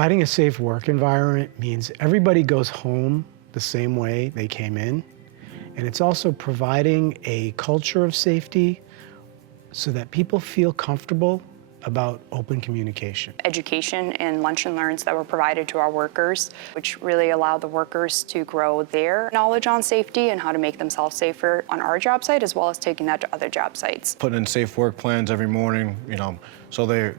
Providing a safe work environment means everybody goes home the same way they came in. And it's also providing a culture of safety so that people feel comfortable about open communication. Education and lunch and learns that were provided to our workers, which really allow the workers to grow their knowledge on safety and how to make themselves safer on our job site, as well as taking that to other job sites. Putting in safe work plans every morning, so they're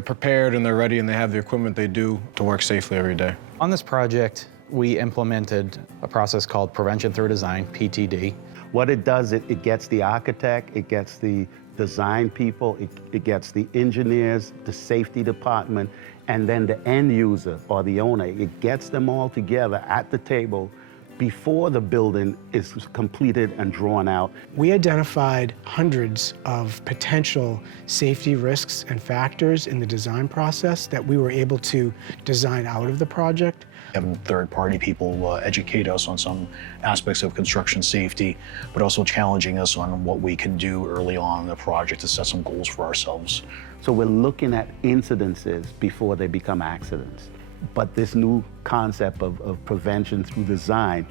prepared and they're ready and they have the equipment they do to work safely every day. On this project, we implemented a process called Prevention Through Design, PTD. What it does, it gets the architect, it gets the design people, it gets the engineers, the safety department, and then the end user or the owner. It gets them all together at the table before the building is completed and drawn out. We identified hundreds of potential safety risks and factors in the design process that we were able to design out of the project. Having third-party people educate us on some aspects of construction safety, but also challenging us on what we can do early on in the project to set some goals for ourselves. So we're looking at incidences before they become accidents. But this new concept of prevention through design,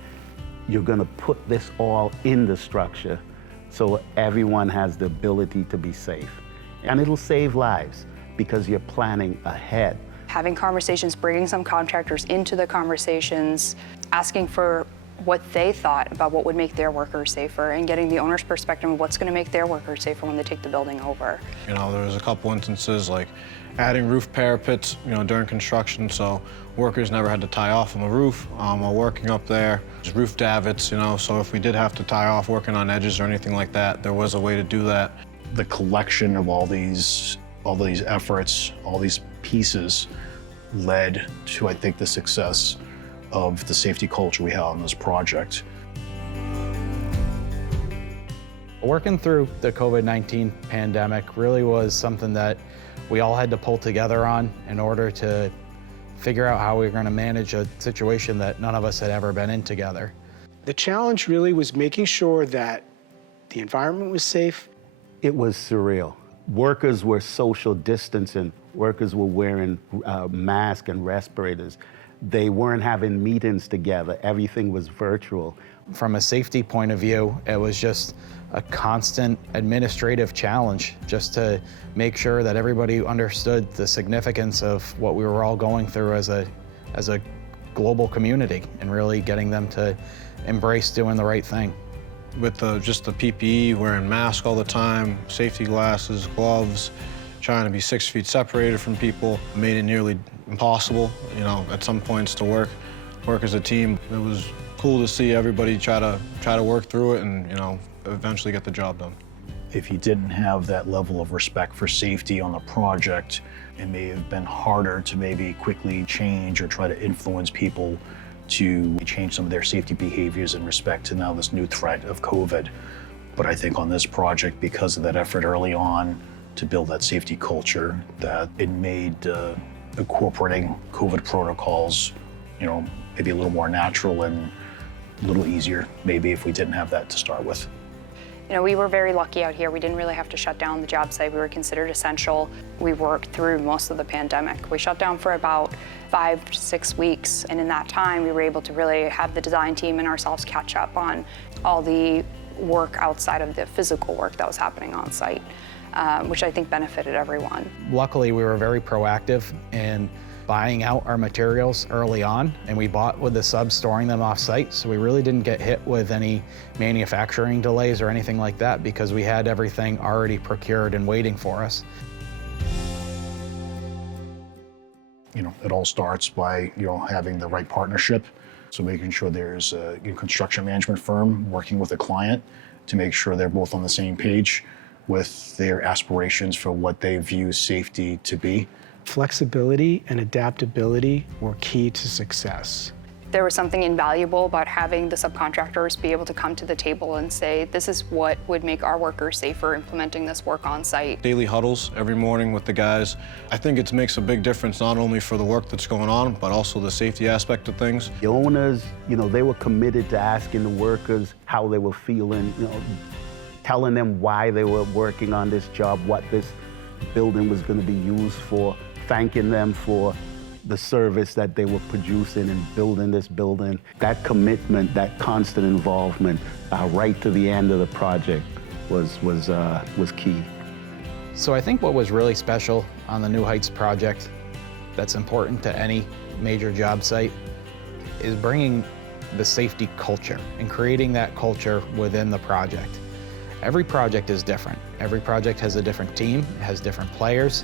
you're gonna put this all in the structure so everyone has the ability to be safe. And it'll save lives because you're planning ahead. Having conversations, bringing some contractors into the conversations, asking for what they thought about what would make their workers safer, and getting the owner's perspective of what's going to make their workers safer when they take the building over. There was a couple instances like adding roof parapets, during construction, so workers never had to tie off on the roof while working up there. There's roof davits, so if we did have to tie off working on edges or anything like that, there was a way to do that. The collection of all these efforts, all these pieces led to, I think, the success of the safety culture we have on this project. Working through the COVID-19 pandemic really was something that we all had to pull together on in order to figure out how we were going to manage a situation that none of us had ever been in together. The challenge really was making sure that the environment was safe. It was surreal. Workers were social distancing. Workers were wearing masks and respirators. They weren't having meetings together. Everything was virtual. From a safety point of view, it was just a constant administrative challenge just to make sure that everybody understood the significance of what we were all going through as a global community and really getting them to embrace doing the right thing. With just the PPE, wearing masks all the time, safety glasses, gloves, trying to be 6 feet separated from people, made it nearly impossible, at some points to work as a team. It was cool to see everybody try to work through it and, eventually get the job done. If you didn't have that level of respect for safety on the project, it may have been harder to maybe quickly change or try to influence people to change some of their safety behaviors in respect to now this new threat of COVID. But I think on this project, because of that effort early on to build that safety culture, that it made incorporating COVID protocols, maybe a little more natural and a little easier, maybe if we didn't have that to start with. We were very lucky out here. We didn't really have to shut down the job site. We were considered essential. We worked through most of the pandemic. We shut down for about 5 to 6 weeks, and in that time, we were able to really have the design team and ourselves catch up on all the work outside of the physical work that was happening on site, which I think benefited everyone. Luckily, we were very proactive in buying out our materials early on, and we bought with the subs storing them off site, so we really didn't get hit with any manufacturing delays or anything like that because we had everything already procured and waiting for us. It all starts by having the right partnership, so making sure there's a construction management firm working with a client to make sure they're both on the same page with their aspirations for what they view safety to be. Flexibility and adaptability were key to success. There was something invaluable about having the subcontractors be able to come to the table and say, this is what would make our workers safer implementing this work on site. Daily huddles every morning with the guys. I think it makes a big difference not only for the work that's going on, but also the safety aspect of things. The owners, they were committed to asking the workers how they were feeling, telling them why they were working on this job, what this building was going to be used for, thanking them for the service that they were producing and building this building. That commitment, that constant involvement, right to the end of the project was key. So I think what was really special on the New Heights project that's important to any major job site is bringing the safety culture and creating that culture within the project. Every project is different. Every project has a different team, has different players.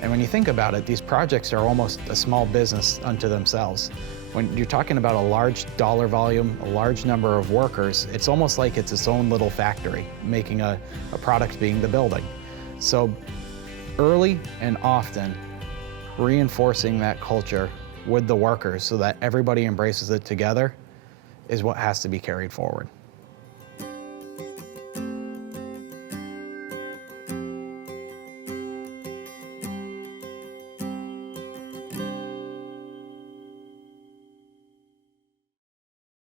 And when you think about it, these projects are almost a small business unto themselves. When you're talking about a large dollar volume, a large number of workers, it's almost like it's its own little factory, making a product being the building. So early and often, reinforcing that culture with the workers so that everybody embraces it together is what has to be carried forward.